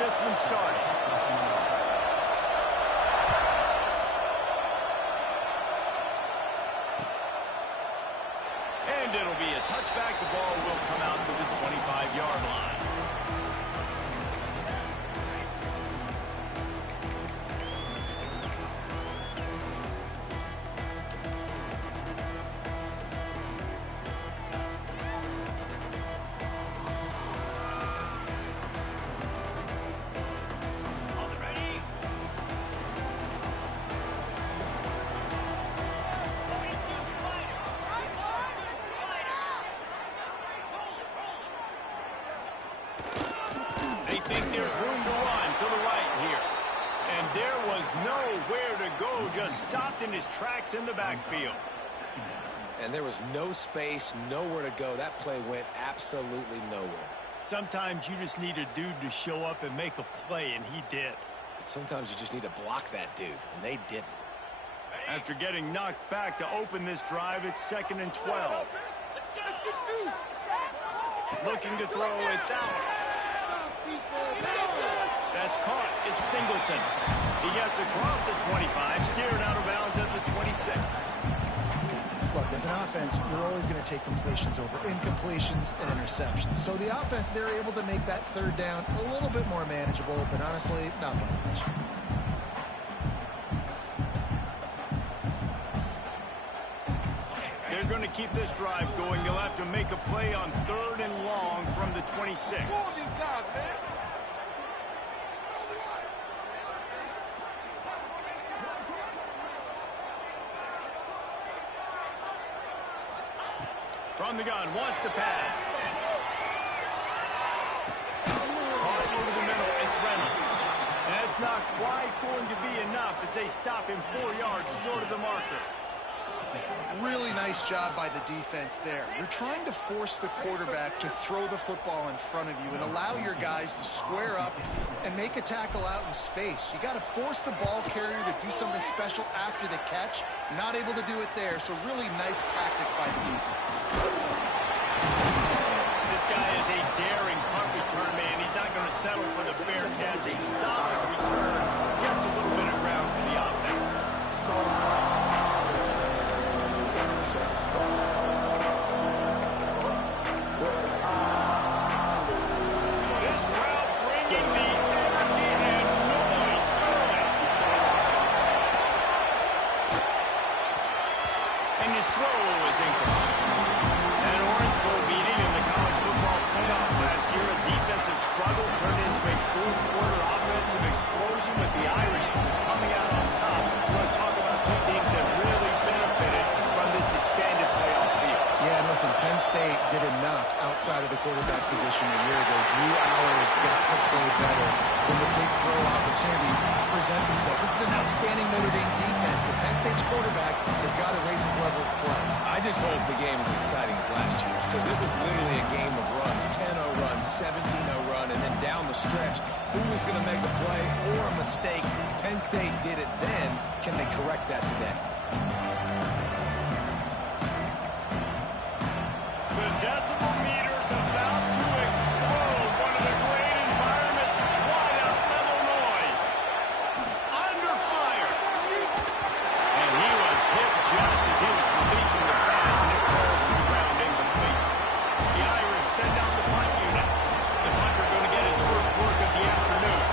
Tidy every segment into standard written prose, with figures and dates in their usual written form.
this one started. And it'll be a touchback. The ball will come out to the 25-yard line. They think there's room to run to the right here. And there was nowhere to go, just stopped in his tracks in the backfield. And there was no space, nowhere to go. That play went absolutely nowhere. Sometimes you just need a dude to show up and make a play, and he did. Sometimes you just need to block that dude, and they didn't. After getting knocked back to open this drive, it's 2nd and 12. Looking to throw, it's out. That's caught. It's Singleton. He gets across the 25, steered out of bounds at the 26. Look, as an offense, you're always going to take completions over incompletions and interceptions. So the offense, they're able to make that third down a little bit more manageable, but honestly, not by much. They're going to keep this drive going. They'll have to make a play on 3rd and long from the 26. Come on, these guys, man. From the gun, wants to pass. Caught over the middle, it's Reynolds. That's not quite going to be enough as they stop him 4 yards short of the marker. Really nice job by the defense there. You're trying to force the quarterback to throw the football in front of you and allow your guys to square up and make a tackle out in space. You got to force the ball carrier to do something special after the catch. Not able to do it there, so really nice tactic by the defense. This guy is a daring punt return man. He's not going to settle for the fair catch. A solid return. Gets a little bit of ground for the offense. This crowd bringing the energy and noise early. And his throw is incomplete. An Orange Bowl beating in the college football playoff last year. A defensive struggle turned into a fourth-quarter offensive explosion with the Irish coming out on top. We're going to talk about two teams that really benefited from this expanded playoff field. Yeah, and listen, Penn State did enough outside of the quarterback position a year ago. Drew Allers got to play better when the big throw opportunities present themselves. This is an outstanding Notre Dame defense, but Penn State's quarterback has got to raise his level of play. I just hope the game is as exciting as last year's, because it was literally a game of runs, 10-0 runs, 17-0 run, and then down the stretch, who was going to make a play or a mistake? Penn State did it then. Can they correct that today? The decibel meter's about to explode. One of the great environments, wide out level noise. Under fire. And he was hit just as he was releasing the pass, and it falls to the ground incomplete. The Irish send out the punt unit. The punter going to get his first work of the afternoon.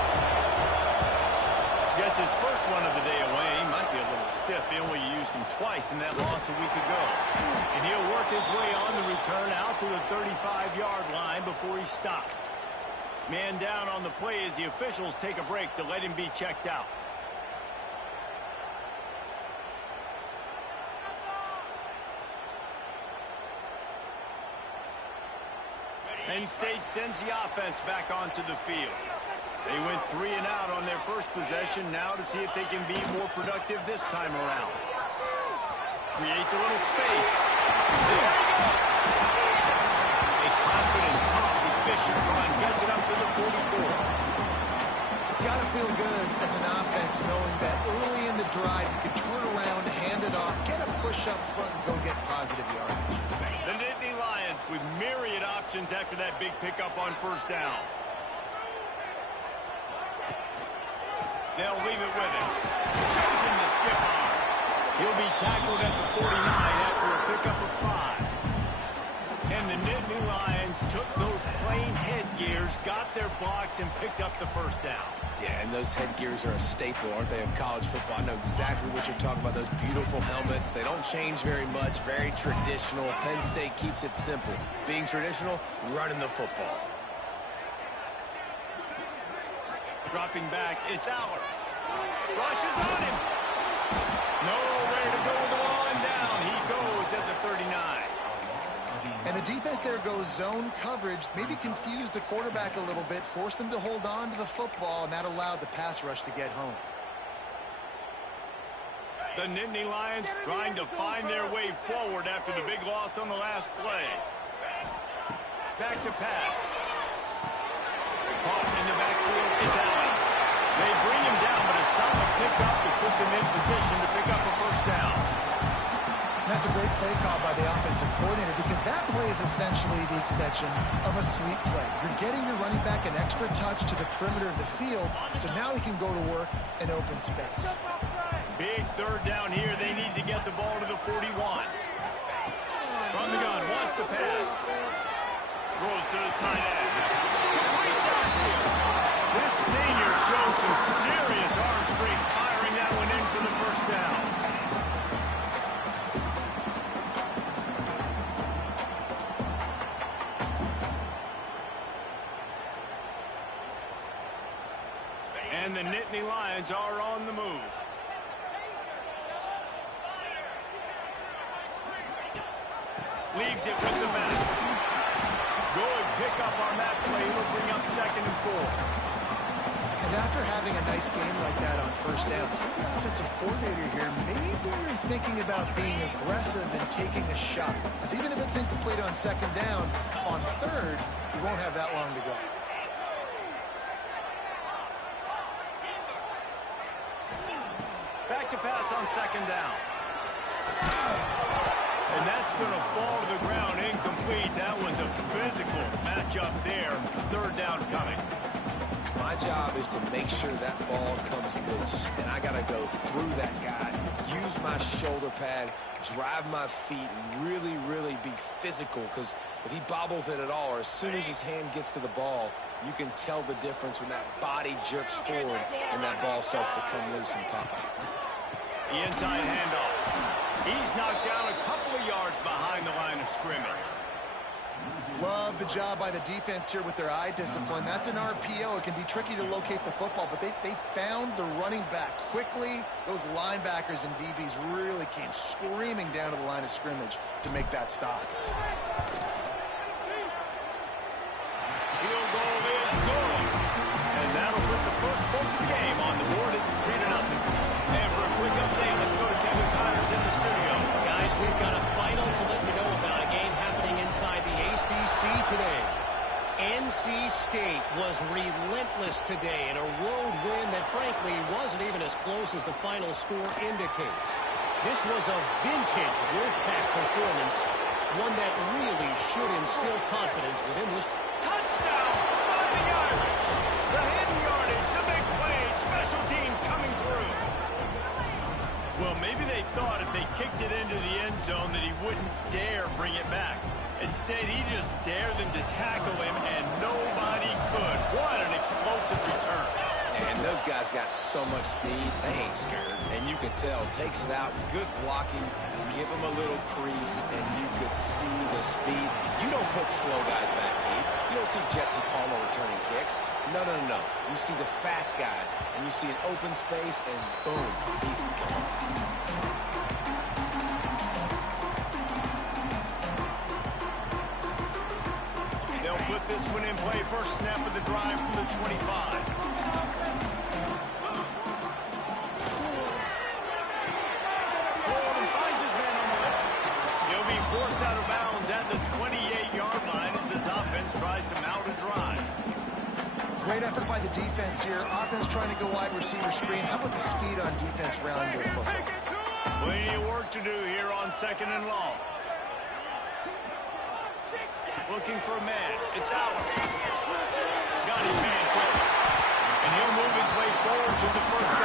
Gets his first one of the day away. He might be a little stiff. He only used him twice in that loss a week ago. And he'll work his way on the return out to the 35-yard line before he's stopped. Man down on the play as the officials take a break to let him be checked out. Penn State sends the offense back onto the field. They went 3 and out on their first possession, now to see if they can be more productive this time around. Creates a little space. There he goes! A confident, tough, efficient run gets it up to the 44. It's got to feel good as an offense knowing that early in the drive you can turn around, hand it off, get a push up front, and go get positive yardage. The Nittany Lions with myriad options after that big pickup on first down. They'll leave it with him. Shows him the stiff arm. He'll be tackled at the 49 after a pickup of 5. And the Nittany Lions took those plain headgears, got their blocks, and picked up the first down. Yeah, and those headgears are a staple, aren't they, of college football? I know exactly what you're talking about, those beautiful helmets. They don't change very much, very traditional. Penn State keeps it simple. Being traditional, running the football. Dropping back, it's Aller. Rushes on him. No, ready to go with the line down. He goes at the 39. And the defense there goes zone coverage, maybe confused the quarterback a little bit, forced him to hold on to the football, and that allowed the pass rush to get home. The Nittany Lions trying to find their way forward after the big loss on the last play. Back to pass. Caught in the backfield, it's Allen. They bring him down, but a solid pickup to put them in position to pick up a first down. That's a great play call by the offensive coordinator because that play is essentially the extension of a sweep play. You're getting your running back an extra touch to the perimeter of the field, so now he can go to work in open space. Big third down here. They need to get the ball to the 41. From the gun, wants to pass. Throws to the tight end. Complete downfield. This senior shows some serious arm strength, firing that one in for the first down. And the Nittany Lions are on the move. Leaves it with the back. Good pickup on that play. It'll bring up 2nd and 4. And after having a nice game like that on first down, the offensive coordinator here, maybe you're thinking about being aggressive and taking a shot. Because even if it's incomplete on 2nd down, on 3rd, you won't have that long to go. Back to pass on 2nd down. And that's going to fall to the ground incomplete. That was a physical matchup there. 3rd down coming. My job is to make sure that ball comes loose. And I got to go through that guy, use my shoulder pad, drive my feet, and really, really be physical. Because if he bobbles it at all, or as soon as his hand gets to the ball, you can tell the difference when that body jerks forward and that ball starts to come loose and pop out. The inside handoff. He's knocked down a couple of yards behind the line of scrimmage. Love the job by the defense here with their eye discipline. That's an RPO. It can be tricky to locate the football, but they found the running back quickly. Those linebackers and DBs really came screaming down to the line of scrimmage to make that stop. Field goal is good. And that'll put the first points of the game on the board. It's 3-0. And for a quick update, let's go to Kevin Connors in the studio. Guys, we've got a final to let you know about, a game happening inside the ACC today. NC State was relentless today in a road win that frankly wasn't even as close as the final score indicates. This was a vintage Wolfpack performance, one that really should instill confidence within this. Touchdown, Fighting Irish. The hidden yardage, the big play, special teams coming through. Well, maybe they thought if they kicked it into the end zone that he wouldn't dare bring it back. Instead, he just dared them to tackle him, and nobody could. What an explosive return. And those guys got so much speed, they ain't scared. And you could tell, takes it out, good blocking, give them a little crease, and you could see the speed. You don't put slow guys back deep. You don't see Jesse Palmer returning kicks. No, no, no. You see the fast guys, and you see an open space, and boom, he's gone. They'll put this one in play. First snap of the drive from the 25. Holden finds his man on the left. He'll be forced out of bounds at the 28-yard line as this offense tries to mount a drive. Great effort by the defense here. Offense trying to go wide receiver screen. How about the speed on defense rallying to the football? Plenty of work to do here on 2nd and long. Looking for a man. It's Allen. Got his man quick. And he'll move his way forward to the first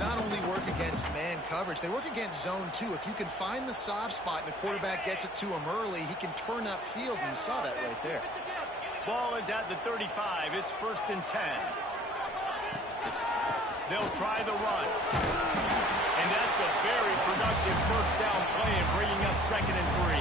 not only work against man coverage, they work against zone too. If you can find the soft spot and the quarterback gets it to him early, he can turn upfield, and you saw that right there. Ball is at the 35. It's 1st and 10. They'll try the run. And that's a very productive first down play and bringing up 2nd and 3.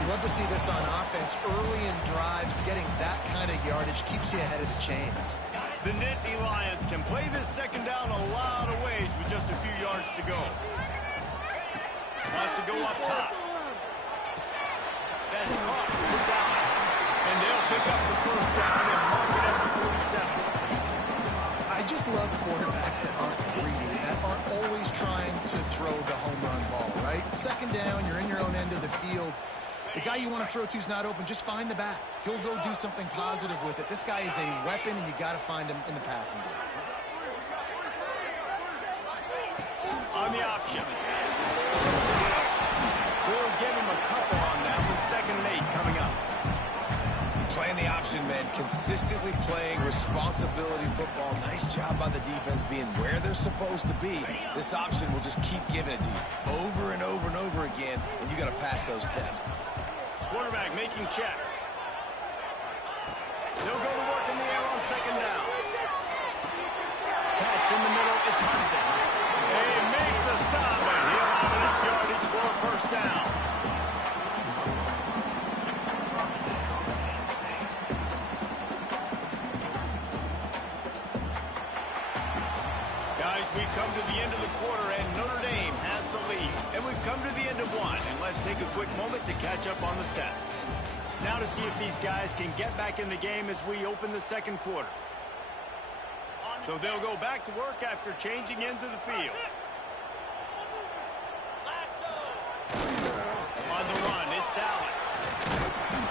You love to see this on offense. Early in drives, getting that kind of yardage keeps you ahead of the chains. The Nittany Lions can play this 2nd down a lot of ways with just a few yards to go. Wants to go up top. That's caught for Talon. And they'll pick up the first down and mark it at the 47. I just love quarterbacks that aren't greedy, that aren't always trying to throw the home run ball, right? 2nd down, you're in your own end of the field. The guy you want to throw to is not open. Just find the back. He'll go do something positive with it. This guy is a weapon, and you got to find him in the passing game. On the option. We'll give him a couple on that one. 2nd and 8 coming up. Playing the option meant consistently playing responsibility football. Nice job by the defense being where they're supposed to be. This option will just keep giving it to you over and over and over again, and you got to pass those tests. Quarterback making checks. They'll go to work in the air on 2nd down. Catch in the middle. It's Hudson. They make the stop, and he'll have enough yardage for a first down. We've come to the end of the quarter, and Notre Dame has the lead. And we've come to the end of one, and let's take a quick moment to catch up on the stats. Now to see if these guys can get back in the game as we open the 2nd quarter. So they'll go back to work after changing into the field. On the run, it's Allen.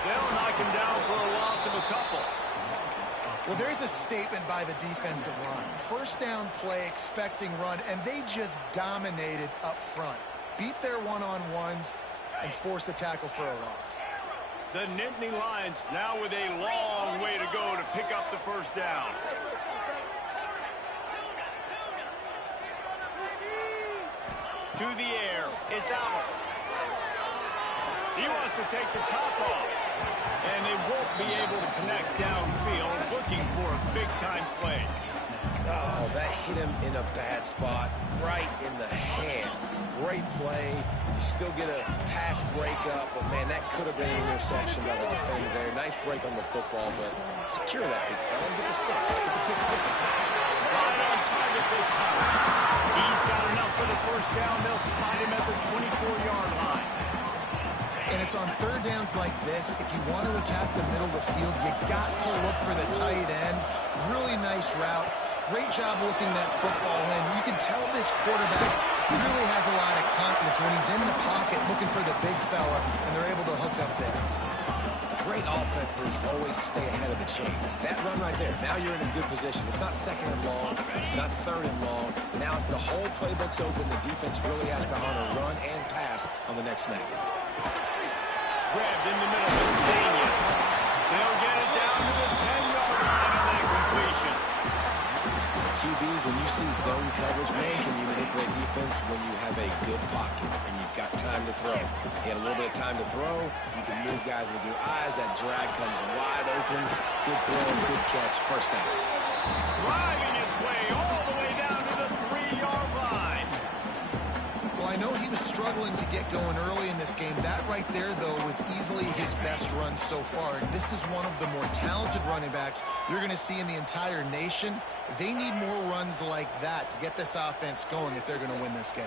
They'll knock him down for a loss of a couple. Well, there's a statement by the defensive line. First down play, expecting run, and they just dominated up front. Beat their one-on-ones and forced a tackle for a loss. The Nittany Lions now with a long way to go to pick up the first down. To the air, it's Allen. He wants to take the top off. And they won't be able to connect downfield, looking for a big-time play. Oh, that hit him in a bad spot, right in the hands. Great play. You still get a pass breakup, but, man, that could have been an interception by the defender there. Nice break on the football, but secure that big fella. Get the 6. Get the pick 6. Right on target this time. He's got enough for the first down. They'll spot him at the 24-yard line. And it's on 3rd downs like this. If you want to attack the middle of the field, you got to look for the tight end. Really nice route. Great job looking that football in. You can tell this quarterback really has a lot of confidence when he's in the pocket looking for the big fella, and they're able to hook up there. Great offenses always stay ahead of the chains. That run right there, now you're in a good position. It's not 2nd and long. It's not 3rd and long. Now it's the whole playbook's open. The defense really has to honor run and pass on the next snap. Grabbed in the middle. It's Daniel. They'll get it down to the 10-yard line on that completion. QBs, when you see zone coverage, man, can you manipulate defense when you have a good pocket and you've got time to throw. You had a little bit of time to throw. You can move guys with your eyes. That drag comes wide open. Good throw, good catch, first down. Driving its way all the way down to the 3-yard line. Well, I know he was struggling to get going early in this game. That right there, though, was easily his best run so far. And this is one of the more talented running backs you're going to see in the entire nation. They need more runs like that to get this offense going if they're going to win this game.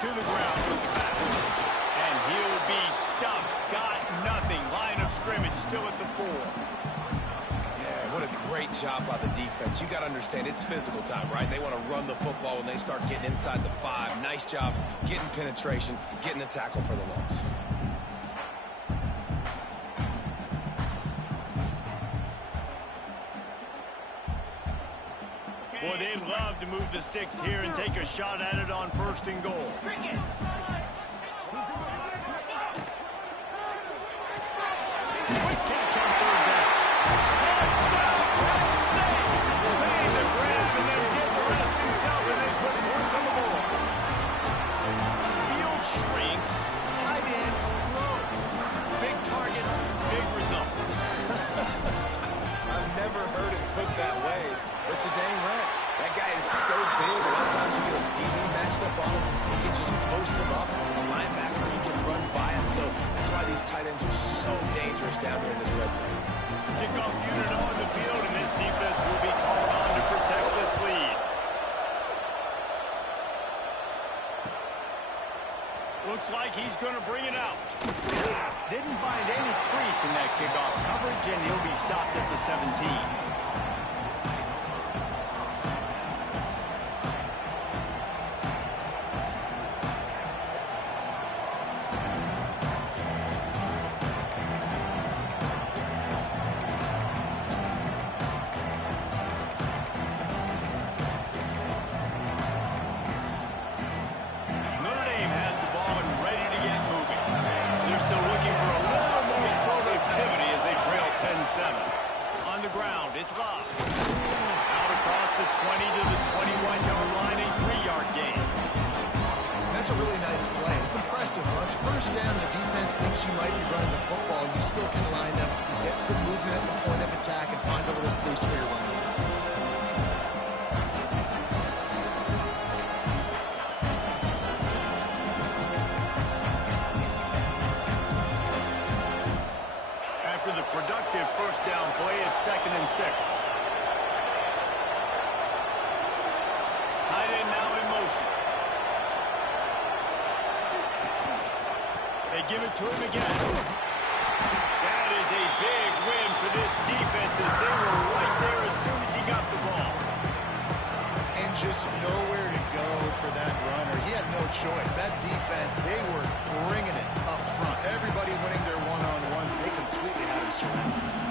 To the ground with the back. And he'll be stumped. Got nothing. Line of scrimmage still at the 4. Yeah, what a great job by the defense. You got to understand, it's physical time, right? They want to run the football when they start getting inside the 5. Nice job getting penetration, getting the tackle for the loss. Boy, they'd love to move the sticks here and take a shot at it on 1st and goal. Quick catch on 3rd down. Touchdown, Penn State! Made the grab and then did the rest himself, and they put points on the board. Field shrinks, tight end grows. Big targets, big results. I've never heard it put that way. But you're dang right. That guy is so big. A lot of times you get a DB matched up on him. He can just post him up. A linebacker, he can run by him. So that's why these tight ends are so dangerous down there in this red zone. Kickoff unit on the field, and this defense will be called on to protect this lead. Looks like he's going to bring it out. Didn't find any crease in that kickoff coverage, and he'll be stopped at the 17. On the ground, it's Love. Out across the 20 to the 21-yard line, a 3-yard gain. That's a really nice play. It's impressive. Once 1st down, the defense thinks you might be running the football. You still can line up, get some movement at the point of attack, and find a little crease for your running. After the productive 1st down play, it's 2nd and 6. Tight end now in motion. They give it to him again. That is a big win for this defense as they were right there as soon as he got the ball. And just nowhere to go for that runner. He had no choice. That defense, they were bringing it up front. Everybody winning their one-on-ones. They completely had him surrounded.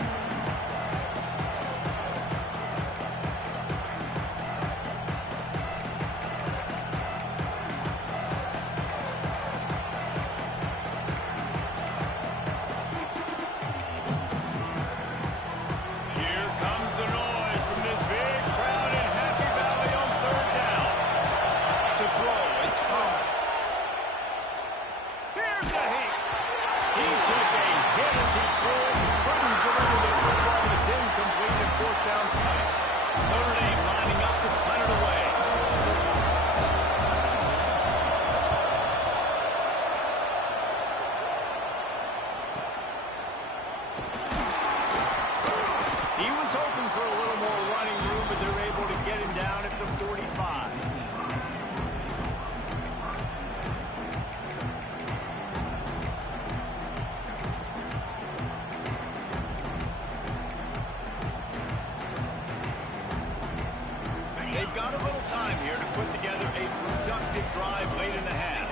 They've got a little time here to put together a productive drive late in the half.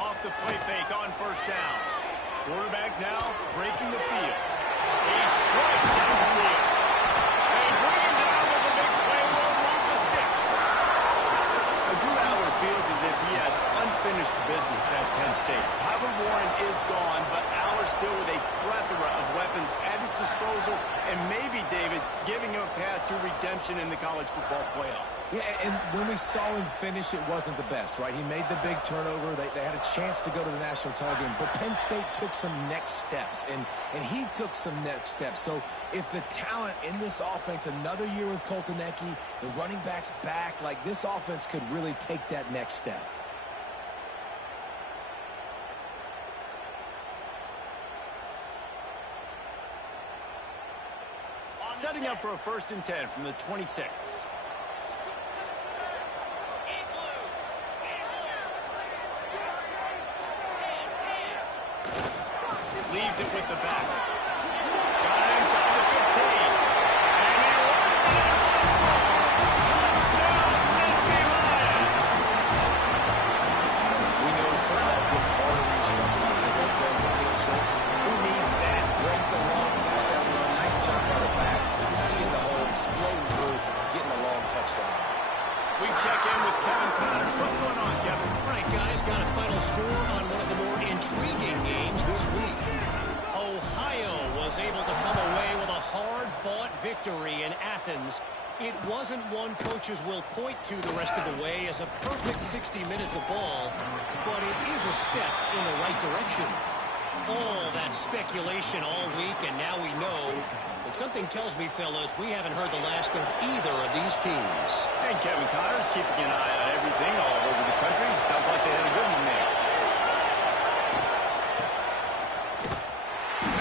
Off the play fake on 1st down. Quarterback now breaking the field. He strikes downfield. They bring him down with a big play. Will move the sticks. Drew Howard feels as if he has unfinished business at Penn State. Tyler Warren is gone, but Aller still with a plethora of weapons at his disposal, and maybe, David, giving him a path to redemption in the college football playoff. Yeah, and when we saw him finish, it wasn't the best, right? He made the big turnover. They had a chance to go to the national title game, but Penn State took some next steps, and he took some next steps. So if the talent in this offense, another year with Coltonecki, the running backs back, like this offense could really take that next step. Setting up for a 1st and 10 from the 26. Leaves it with the back. Got it inside the 15. And he works it out. Touchdown, Nittany Lions. We know football gets harder when you start to get the red zone with field choice. Who needs that? Break the long touchdown run. Nice job by the back. Seeing the hole, explode score on one of the more intriguing games this week. Ohio was able to come away with a hard-fought victory in Athens. It wasn't one coaches will point to the rest of the way as a perfect 60 minutes of ball, but it is a step in the right direction. All that speculation all week, and now we know. But something tells me, fellas, we haven't heard the last of either of these teams. And Kevin Connor's keeping an eye on everything all over the country. Sounds like they had a good one there.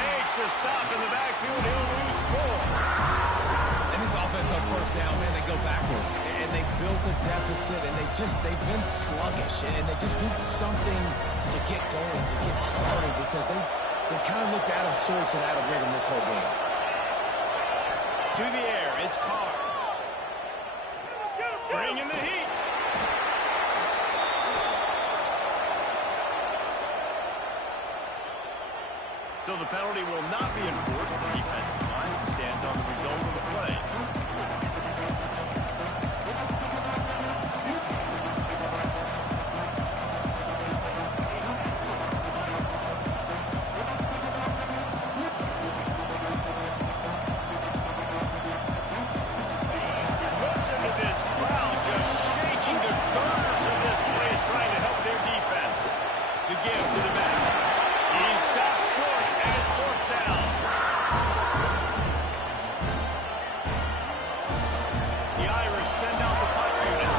Makes a stop in the backfield. He'll lose 4. And this offense on first down, man, they go backwards. And they built a deficit, and they've been sluggish. And they just need something to get going, to get started, because they kind of looked out of sorts and out of rhythm this whole game. To the air, it's Carr. Bringing the heat. So the penalty will not be enforced. The defensive line stands on the result of the play. Listen to this crowd just shaking the girders of this place, trying to help their defense. The give to the back. He stopped short, and it's 4th down. The Irish send out the punt unit.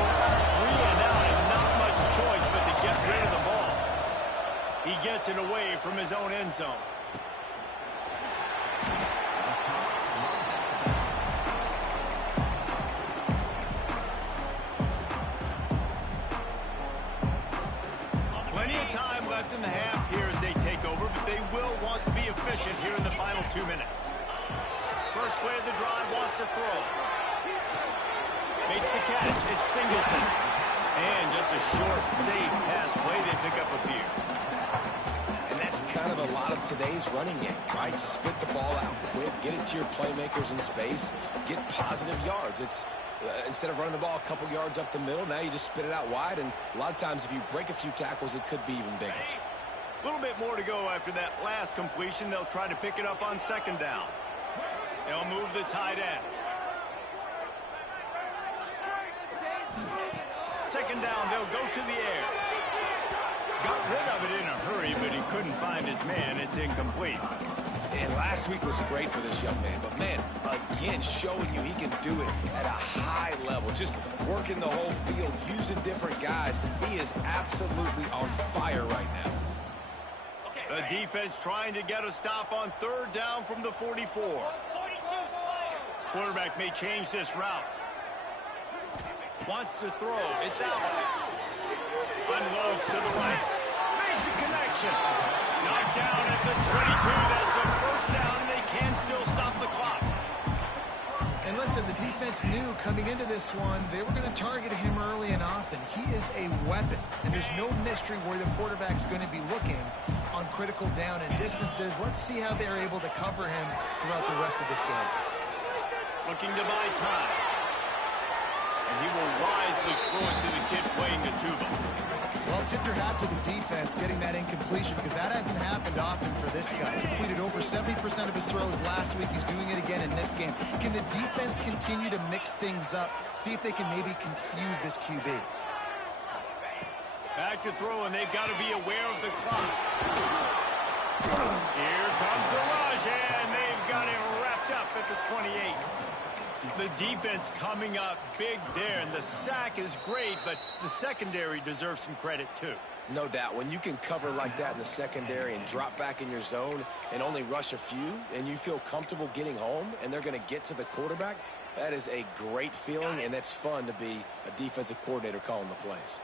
3 and out, and not much choice but to get rid of the ball. He gets it away from his own end zone. Plenty of time left in the half here as they take over, but they will want to be efficient here in the final 2 minutes. First play of the drive, wants to throw. Makes the catch. It's Singleton. And just a short, safe pass play. They pick up a few. And that's kind of a lot of today's running game, right? Spit the ball out quick, get it to your playmakers in space, get positive yards. It's instead of running the ball a couple yards up the middle, now you just spit it out wide, and a lot of times if you break a few tackles, it could be even bigger. A little bit more to go after that last completion. They'll try to pick it up on 2nd down. They'll move the tight end. 2nd down, they'll go to the air. Got rid of it in a hurry, but he couldn't find his man. It's incomplete. And last week was great for this young man. But, man, again, showing you he can do it at a high level. Just working the whole field, using different guys. He is absolutely on fire right now. The defense trying to get a stop on 3rd down from the 44. Quarterback may change this route. Wants to throw. It's out. Unloads to the right. Makes a connection. Knocked down at the 22. That's a 1st down, and they can still stop the clock. And listen, the defense knew coming into this one, they were going to target him early and often. He is a weapon, and there's no mystery where the quarterback's going to be looking on critical down and distances. Let's see how they're able to cover him throughout the rest of this game. Looking to buy time. And he will wisely throw it to the kid playing the tuba. Well, tip your hat to the defense getting that incompletion, because that hasn't happened often for this guy. Completed over 70% of his throws last week. He's doing it again in this game. Can the defense continue to mix things up? See if they can maybe confuse this QB. Back to throw, and they've got to be aware of the clock. Here comes the rush, and they've got him wrapped up at the 28. The defense coming up big there, and the sack is great, but the secondary deserves some credit too. No doubt. When you can cover like that in the secondary and drop back in your zone and only rush a few, and you feel comfortable getting home, and they're going to get to the quarterback, that is a great feeling, and that's fun to be a defensive coordinator calling the plays.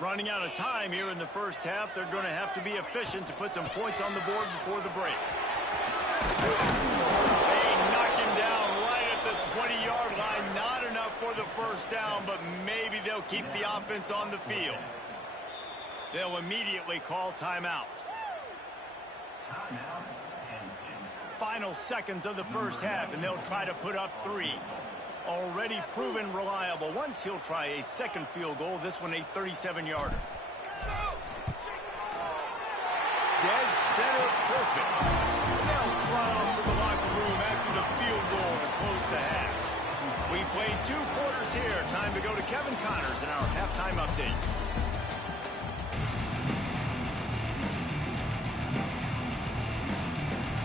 Running out of time here in the first half. They're going to have to be efficient to put some points on the board before the break. They knock him down right at the 20-yard line. Not enough for the 1st down, but maybe they'll keep the offense on the field. They'll immediately call timeout. Final seconds of the first half, and they'll try to put up 3. Already proven reliable. Once he'll try a second field goal, this one a 37-yarder. center perfect. They'll trot off to the locker room after the field goal to close the half. We played 2 quarters here. Time to go to Kevin Connors in our halftime update.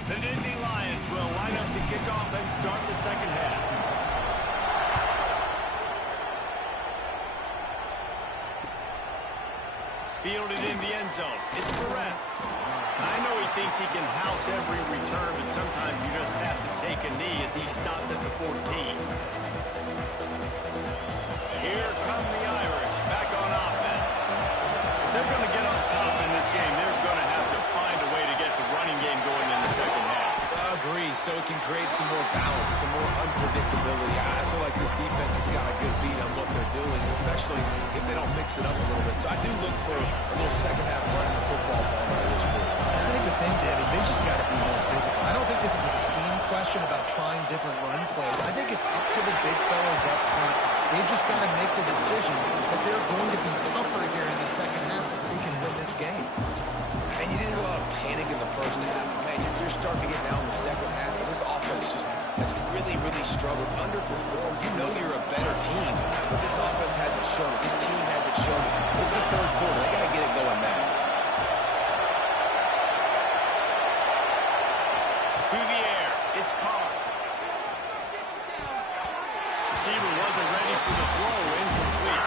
The Nittany Lions will line up to kick off and start the second half. Fielded in the end zone. It's Perez. I know he thinks he can house every return, but sometimes you just have to take a knee as he stopped at the 14. Here come the Irish back on offense. If they're going to get on top in this game, they're going to have to find a way to get the running game going in the second half. Agree, so it can create some more balance, some more unpredictability. I feel like this defense has got a good beat on what they're doing, especially if they don't mix it up a little bit. So I do look for a little second half running the football ball out of this group. I think the thing, Dave, is they just got to be more physical. I don't think this is a scheme question about trying different run plays. I think it's up to the big fellas up front. They've just got to make the decision that they're going to be tougher here in the second half so that they can win this game. And you didn't have a lot of panic in the first half. Man, you're starting to get down in the second half, and this offense just has really, really struggled, underperformed. You know you're a better team, but this offense hasn't shown it. This team hasn't shown it. It's the third quarter. They got to get it going now. To the air. It's Carr. Receiver wasn't ready for the throw. Incomplete.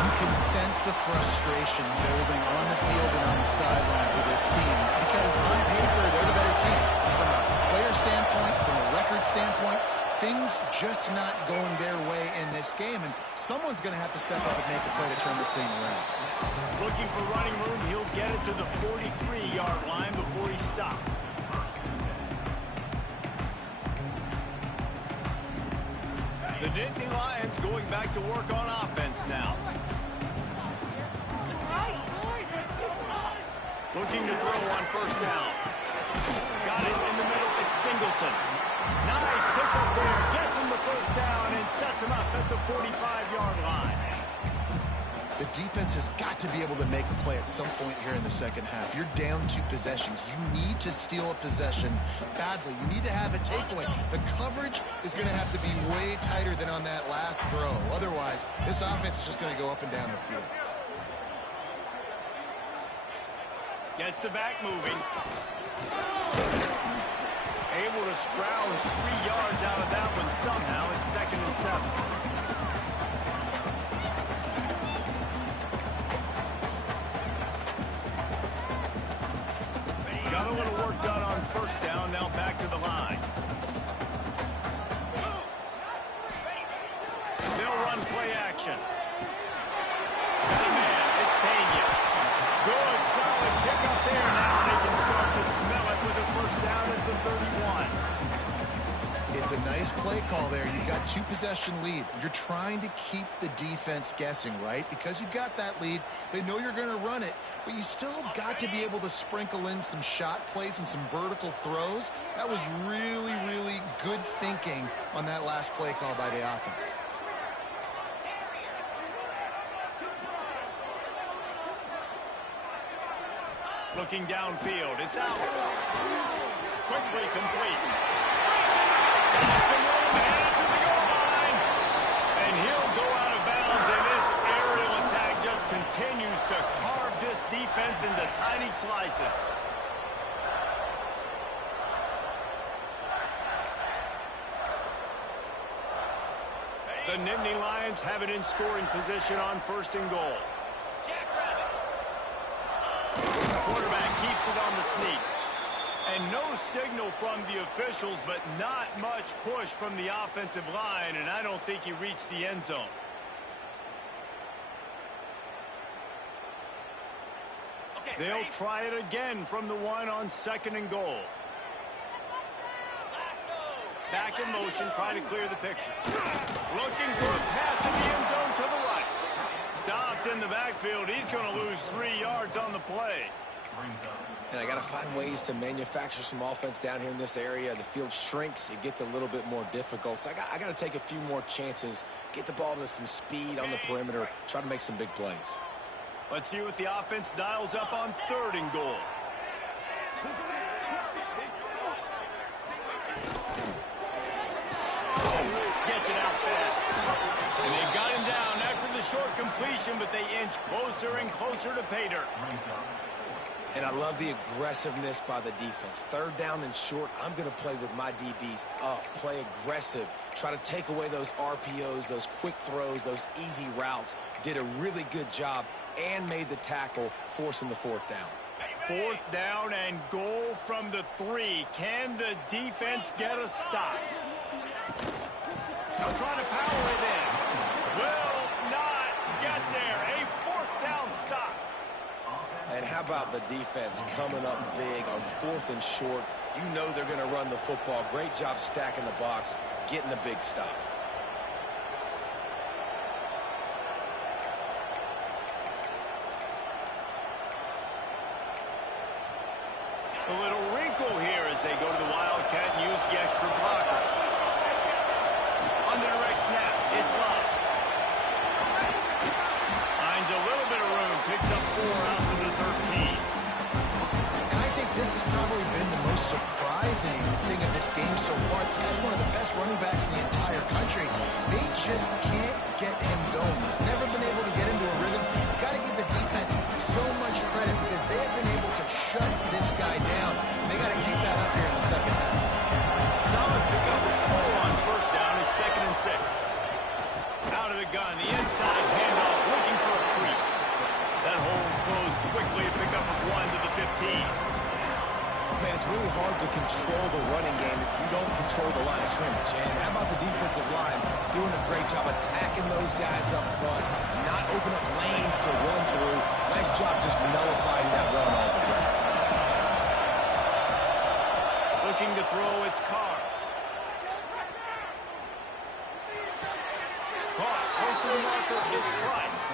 You can sense the frustration building on the field and on the sideline for this team because on paper, they're the better team. From a player standpoint, from a record standpoint, things just not going their way in this game, and someone's going to have to step up and make a play to turn this thing around. Looking for running room. He'll get it to the 43-yard line before he stopped. The Nittany Lions going back to work on offense now. Looking to throw on first down. Got it in the middle. It's Singleton. Nice pick up there. Gets him the first down and sets him up at the 45-yard line. The defense has got to be able to make a play at some point here in the second half. You're down 2 possessions. You need to steal a possession badly. You need to have a takeaway. The coverage is going to have to be way tighter than on that last throw. Otherwise, this offense is just going to go up and down the field. Gets the back moving. Able to scrounge 3 yards out of that one somehow. It's 2nd and 7. Got a little work done on first down. Now back to the line. They'll run play action. Got a man. It's Penn. Good, solid pick up there. Now they can start to smell it with a first down at the 31. It's a nice play call there. You've got 2 possession lead. You're trying to keep the defense guessing, right? Because you've got that lead. They know you're going to run it, but you still have got to be able to sprinkle in some shot plays and some vertical throws. That was really, really good thinking on that last play call by the offense. Looking downfield. It's out. Quickly complete. Some room headed to the goal line. And he'll go out of bounds, and this aerial attack just continues to carve this defense into tiny slices. The Nittany Lions have it in scoring position on 1st and goal. Quarterback keeps it on the sneak. And no signal from the officials, but not much push from the offensive line, and I don't think he reached the end zone. They'll try it again from the 1 on 2nd and goal. Back in motion, trying to clear the picture. Looking for a path to the end zone to the right. Stopped in the backfield. He's going to lose 3 yards on the play. And I got to find ways to manufacture some offense down here in this area. The field shrinks. It gets a little bit more difficult. So I got to take a few more chances, get the ball to some speed on the perimeter, try to make some big plays. Let's see what the offense dials up on 3rd and goal. Gets it out fast. And they got him down after the short completion, but they inch closer and closer to pay dirt. And I love the aggressiveness by the defense. Third down and short, I'm going to play with my DBs up, play aggressive, try to take away those RPOs, those quick throws, those easy routes. Did a really good job and made the tackle, forcing the fourth down. Fourth down and goal from the 3. Can the defense get a stop? Now trying to power it in. Will not get there. A fourth down stop. And how about the defense coming up big on fourth and short? You know they're going to run the football. Great job stacking the box, getting the big stop. A little wrinkle here as they go to the Wildcat and use the extra blocker. On the direct snap, it's blocked. Finds a little bit of room, picks up 4 out to the 13. And I think this has probably been the most surprising thing of this game so far. This guy's one of the best running backs in the entire country. They just can't get him going. He's never been able to get into a rhythm. You've got to give the defense so much credit because they have been able to shut this guy down. They got to keep that up here in the second half. Solid pickup with 4 on first down. It's 2nd and 6. Out of the gun, the inside handoff, looking for a crease. That hole closed quickly to pick up a 1 to the 15. Man, it's really hard to control the running game if you don't control the line of scrimmage. And how about the defensive line doing a great job attacking those guys up front, not open up lanes to run through. Nice job just nullifying that run altogether. Looking to throw, it's Carr. Caught, close to the marker, it's Price.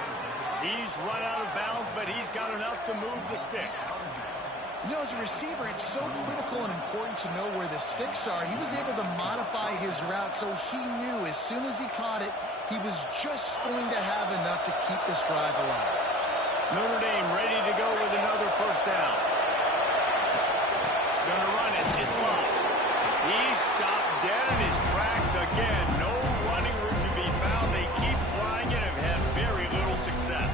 He's run out of bounds, but he's got enough to move the sticks. You know, as a receiver, it's so critical and important to know where the sticks are. He was able to modify his route, so he knew as soon as he caught it, he was just going to have enough to keep this drive alive. Notre Dame ready to go with another first down. Gonna run it, it's blocked. He stopped dead in his tracks again. No running room to be found. They keep trying it and have had very little success.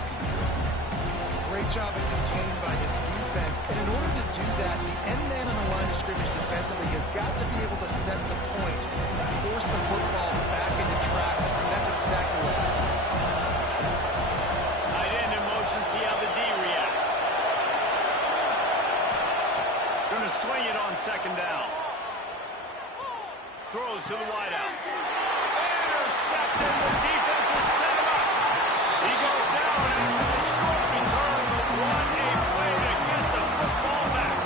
Great job of contained by this defense. And in order to do that, the end man on the line of scrimmage defensively has got to be able to set the point and force the football back into traffic. And that's exactly what happened. Tight end in motion, see how the D reacts. Gonna swing it on 2nd down. Throws to the wideout. Intercepted. The defense has set him up. He goes down after the short return, but what a play to get the football back.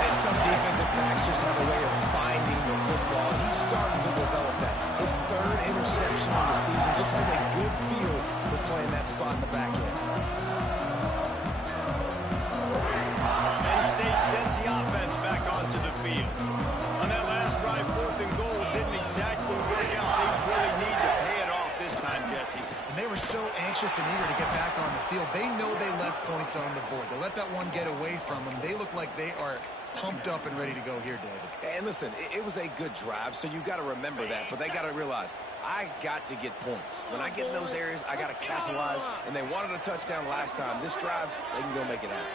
And some defensive backs just have a way of finding the football. He's starting to develop that. His 3rd interception of the season, just has a good feel for playing that spot in the back end. Penn State sends the offense back onto the field. On that last drive, 4th and goal didn't exactly work out. They really need to pay it off this time, Jesse. And they were so anxious and eager to get back on the field. They know they left points on the board. To let that one get away from them, they look like they are pumped up and ready to go here, David. And listen, it was a good drive, so you got to remember that. But they got to realize, I got to get points. When I get in those areas, I got to capitalize. And they wanted a touchdown last time. This drive, they can go make it happen.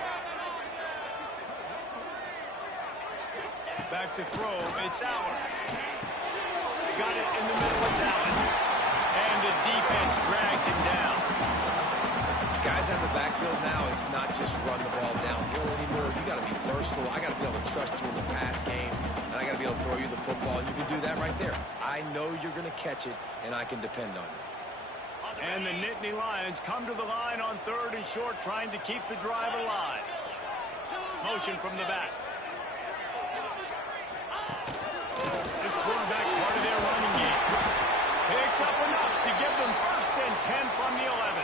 Back to throw, it's Allen. Got it in the middle, it's Allen. And the defense drags him down. Guys out the backfield now, it's not just run the ball downhill anymore. You got to be versatile. I got to be able to trust you in the pass game, and I got to be able to throw you the football, and you can do that right there. I know you're going to catch it, and I can depend on you. And the Nittany Lions come to the line on 3rd and short, trying to keep the drive alive. Motion from the back. This quarterback part of their running game. Picks up enough to give them 1st and 10 from the 11.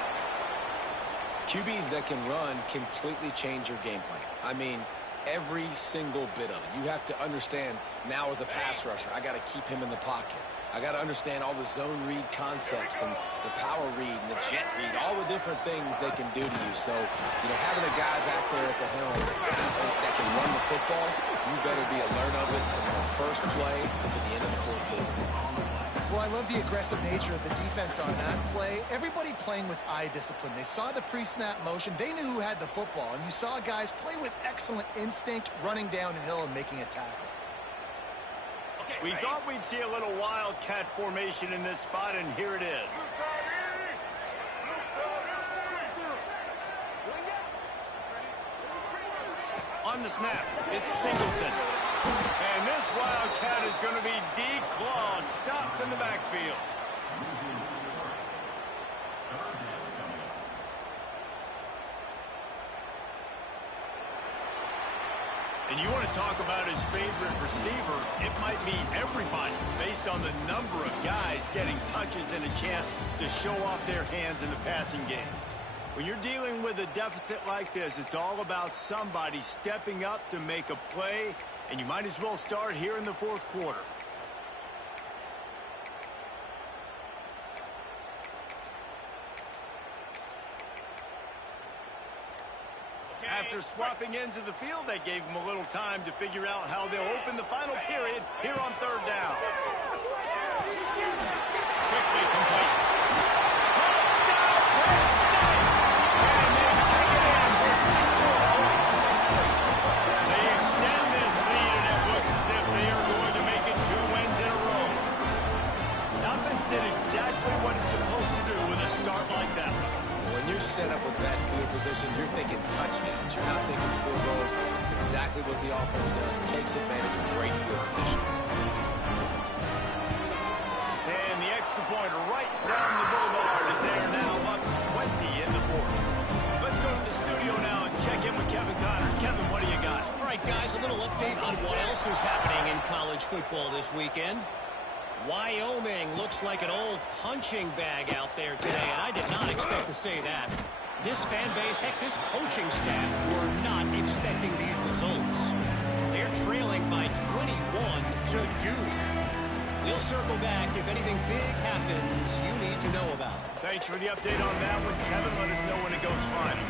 QBs that can run completely change your game plan. I mean, Every single bit of it. You have to understand now as a pass rusher, I got to keep him in the pocket. I got to understand all the zone read concepts and the power read and the jet read, all the different things they can do to you. So, you know, having a guy back there at the helm that can run the football, you better be alert of it from the first play to the end of the fourth quarter. Well, I love the aggressive nature of the defense on that play. Everybody playing with eye discipline. They saw the pre-snap motion. They knew who had the football. And you saw guys play with excellent instinct, running downhill and making a tackle. We thought we'd see a little wildcat formation in this spot, and here it is. On the snap, it's Singleton. And this wildcat is going to be declawed, stopped in the backfield. And you want to talk about his favorite receiver, it might be everybody based on the number of guys getting touches and a chance to show off their hands in the passing game. When you're dealing with a deficit like this, it's all about somebody stepping up to make a play, and you might as well start here in the fourth quarter. After swapping ends of the field, they gave them a little time to figure out how they'll open the final period here on third down. Quickly complete. Touchdown, Penn State! And they take it in for 6 more points. They extend this lead, and it looks as if they are going to make it 2 wins in a row. The offense did exactly what it's supposed to do with a start like that one. When you're set up with that field position, you're thinking touchdowns. You're not thinking field goals. It's exactly what the offense does. Takes advantage of great field position. And the extra point right down the boulevard is there now, up 20 in the fourth. Let's go to the studio now and check in with Kevin Connors. Kevin, what do you got? All right, guys, a little update on what else is happening in college football this weekend. Wyoming looks like an old punching bag out there today, and I did not expect to say that. This fan base, heck, this coaching staff were not expecting these results. They're trailing by 21 to Duke. We'll circle back if anything big happens you need to know about. Thanks for the update on that one, Kevin. Let us know when it goes final.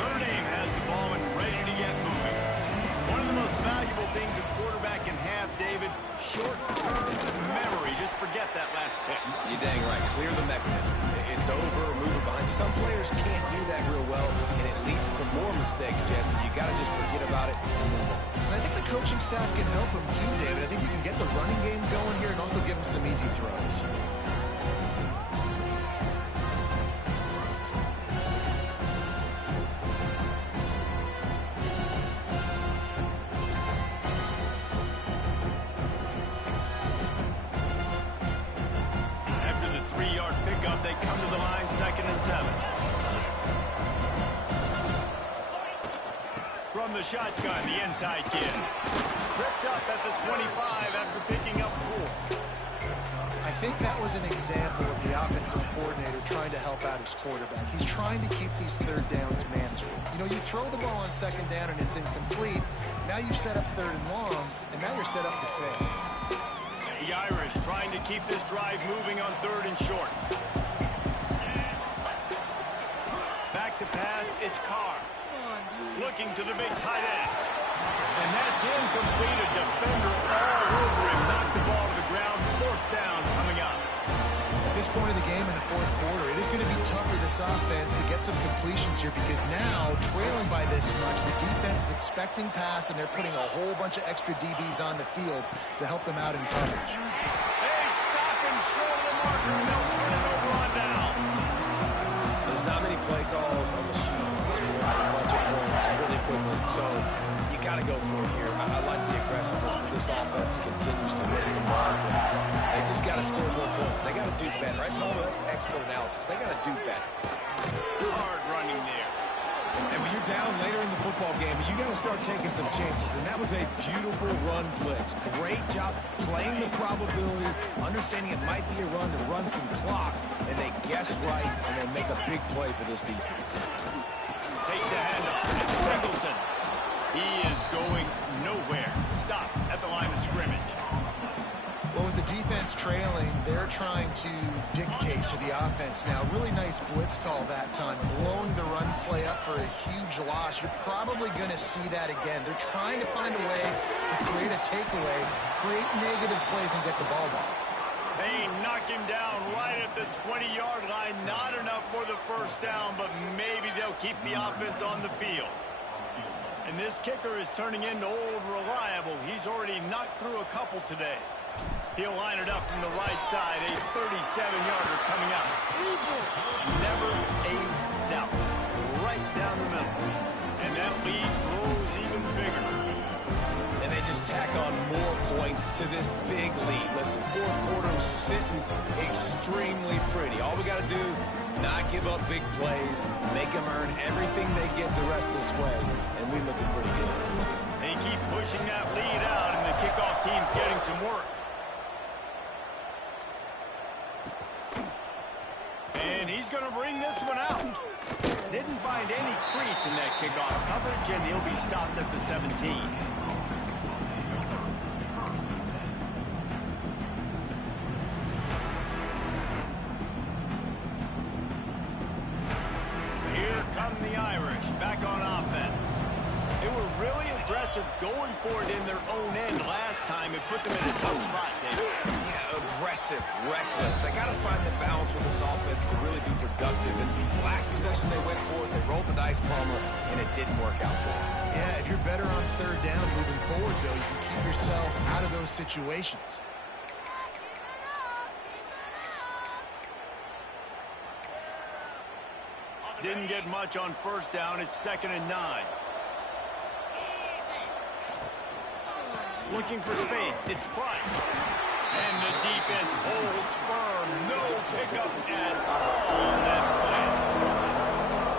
Notre Dame has the ball and ready to get moving. One of the most valuable things a quarterback can have, David, short-term memory. Just forget that last pick. You're dang right. Clear the mechanism. It's over or move it behind. Some players can't do that real well, and it leads to more mistakes, Jesse. You got to just forget about it and move on. And I think the coaching staff can help him too, David. I think you can get the running game going here and also give him some easy throws. From the shotgun, the inside kid. Tripped up at the 25 after picking up 4. I think that was an example of the offensive coordinator trying to help out his quarterback. He's trying to keep these third downs manageable. You know, you throw the ball on second down and it's incomplete. Now you've set up third and long, and now you're set up to fail. The Irish trying to keep this drive moving on third and short. Back to pass, it's Carr. Looking to the big tight end. And that's incomplete. A defender all over him. Knocked the ball to the ground. Fourth down coming up. At this point of the game in the fourth quarter, it is going to be tough for this offense to get some completions here because now, trailing by this much, the defense is expecting pass, and they're putting a whole bunch of extra DBs on the field to help them out in coverage. They stop him short of the marker, and they'll turn it over on down. There's not many play calls on the sheet to score a bunch of points really quickly, so you got to go for it here. I like the aggressiveness, but this offense continues to miss the mark, and they just got to score more points. They got to do better, right, Paul? That's expert analysis. They got to do better. Hard running there. And when you're down later in the football game, you got to start taking some chances. And that was a beautiful run blitz. Great job playing the probability, understanding it might be a run to run some clock, and they guess right, and they make a big play for this defense. Takes the handoff. And Singleton. He is going nowhere. Stop at the line of scrimmage. Well, with the defense trailing, they're trying to dictate to the offense now. Really nice blitz call that time, blowing the run play up for a huge loss. You're probably going to see that again. They're trying to find a way to create a takeaway, create negative plays, and get the ball back. Penn knocked him down right at the 20-yard line. Not enough for the first down, but maybe they'll keep the offense on the field. And this kicker is turning into old reliable. He's already knocked through a couple today. He'll line it up from the right side. A 37-yarder coming out. Never a doubt. Right down the middle. And that lead grows even bigger. And they just tack on more points to this big lead. Listen, fourth quarter is sitting extremely pretty. All we got to do, not give up big plays, make them earn everything they get the rest of this way, and we're looking pretty good. They keep pushing that lead out, and the kickoff team's getting some work. And he's going to bring this one out. Didn't find any crease in that kickoff coverage, and he'll be stopped at the 17. Here come the Irish, back on offense. They were really aggressive going for it in their own end last time. It put them in a tough spot, David. Yeah, aggressive, reckless. They got to find the balance with this offense to really be productive. And last possession they went for it, they rolled the dice, Palmer, and it didn't work out for them. Yeah, if you're better on third down moving forward, though, you can keep yourself out of those situations. Didn't get much on first down. It's 2nd and 9. Looking for space. It's Price. And the defense holds firm. No pickup at all on that play.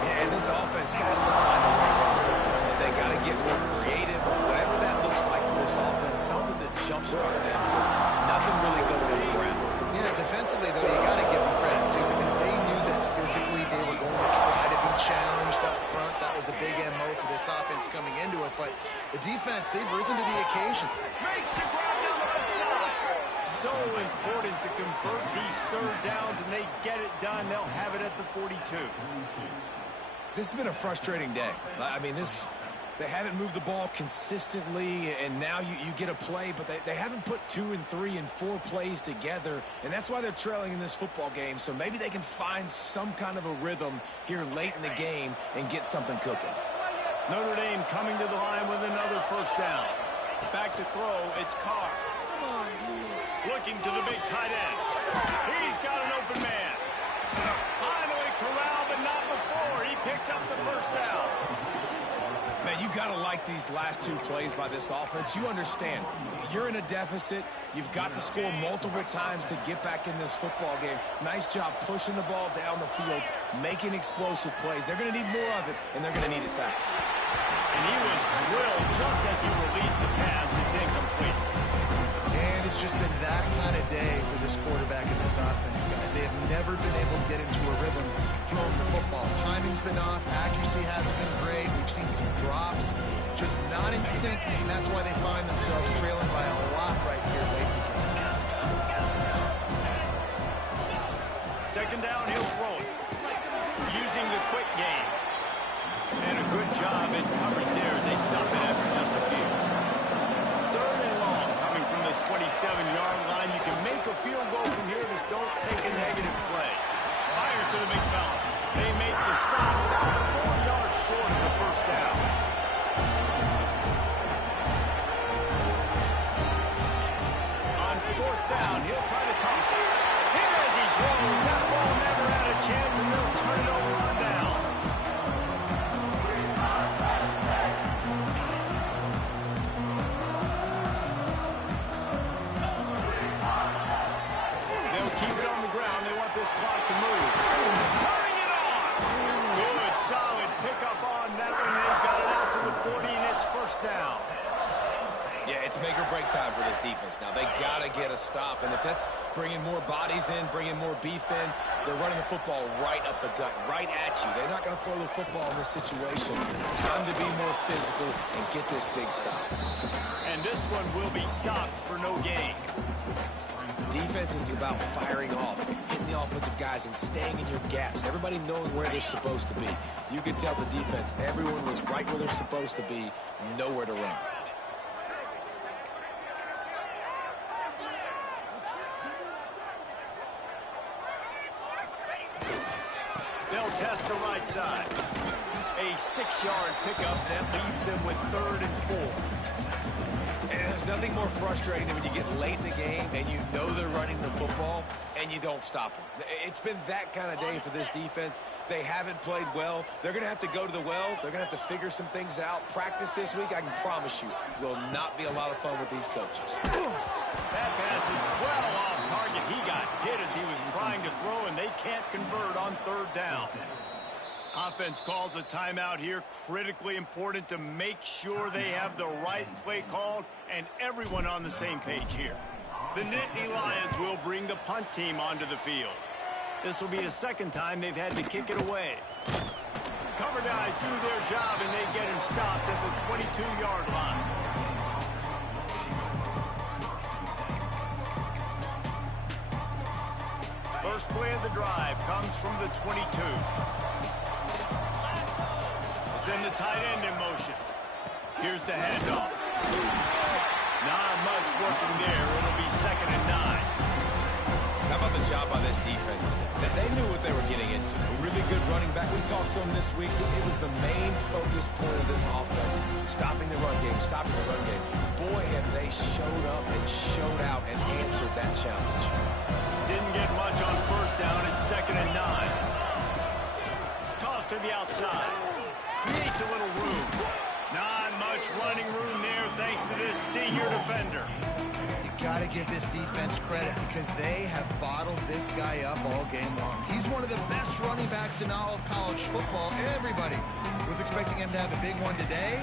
Yeah, and this offense has to find a way to run the football. They got to get more creative. Whatever that looks like for this offense, something to jumpstart them, because nothing really going on the ground. Yeah, defensively, though, you got to give them credit, too, because they knew that physically they were going to try to be challenged up front. That was a big MO for this offense coming into it. But the defense, they've risen to the occasion. Makes the grab down the right side. So important to convert these third downs, and they get it done. They'll have it at the 42. This has been a frustrating day. I mean, they haven't moved the ball consistently, and now you get a play, but they haven't put 2 and 3 and 4 plays together, and that's why they're trailing in this football game. So maybe they can find some kind of a rhythm here late in the game and get something cooking. Notre Dame coming to the line with another first down. Back to throw, it's Carr. Looking to the big tight end. He's got an open man. Finally corralled, but not before. He picks up the first down. Man, you got to like these last 2 plays by this offense. You understand, you're in a deficit. You've got to score multiple times to get back in this football game. Nice job pushing the ball down the field, making explosive plays. They're going to need more of it, and they're going to need it fast. And he was drilled just as he released the pass. It's incomplete. And it's just been that kind of day for this quarterback and this offense, guys. They have never been able to get into a rhythm throwing the football. Timing's been off. Accuracy hasn't been great. We've seen some drops. Just not in sync, and that's why they find themselves trailing by a lot right here late in the game. 2nd down, he'll throw it. Using the quick game. And a good job in coverage there as they stop it after just a few. 3rd and long coming from the 27-yard line. You can make a field goal from here. Just don't take a negative play. Fires to the big fella. They make the stop about 4 yards short of the first down. this defense now. They got to get a stop, and if that's bringing more bodies in, bringing more beef in, they're running the football right up the gut, right at you. They're not going to throw the football in this situation. Time to be more physical and get this big stop. And this one will be stopped for no gain. Defense is about firing off, hitting the offensive guys, and staying in your gaps. Everybody knowing where they're supposed to be. You could tell the defense, everyone was right where they're supposed to be, nowhere to run. They'll test the right side. A 6-yard pickup that leaves them with 3rd and 4. And there's nothing more frustrating than when you get late in the game and you know they're running the football and you don't stop them. It's been that kind of day for this defense. They haven't played well. They're going to have to go to the well. They're going to have to figure some things out. Practice this week, I can promise you, will not be a lot of fun with these coaches. That pass is well off target. He got hit as he was trying to throw, and they can't convert on 3rd down. Offense calls a timeout here. Critically important to make sure they have the right play called and everyone on the same page here. The Nittany Lions will bring the punt team onto the field. This will be the 2nd time they've had to kick it away. Cover guys do their job, and they get him stopped at the 22-yard line. First play of the drive comes from the 22. Send the tight end in motion. Here's the handoff. Not much working there. It'll be 2nd and 9. How about the job by this defense today? They knew what they were getting into. A really good running back. We talked to him this week. It was the main focus point of this offense. Stopping the run game, stopping the run game. Boy, have they showed up and showed out and answered that challenge. Didn't get much on 1st down. It's 2nd and 9. Toss to the outside. Creates a little room. Not much running room there thanks to this senior defender. You got to give this defense credit because they have bottled this guy up all game long. He's one of the best running backs in all of college football. Everybody was expecting him to have a big one today.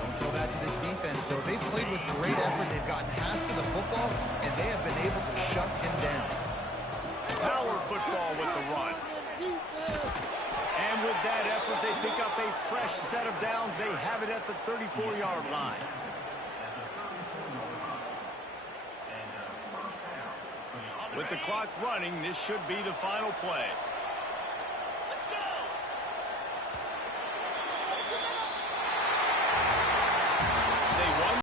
Don't tell that to this defense, though. They've played with great effort. They've gotten hands to the football, and they have been able to shut him down. Power football with the run. And with that effort, they pick up a fresh set of downs. They have it at the 34-yard line. With the clock running, this should be the final play.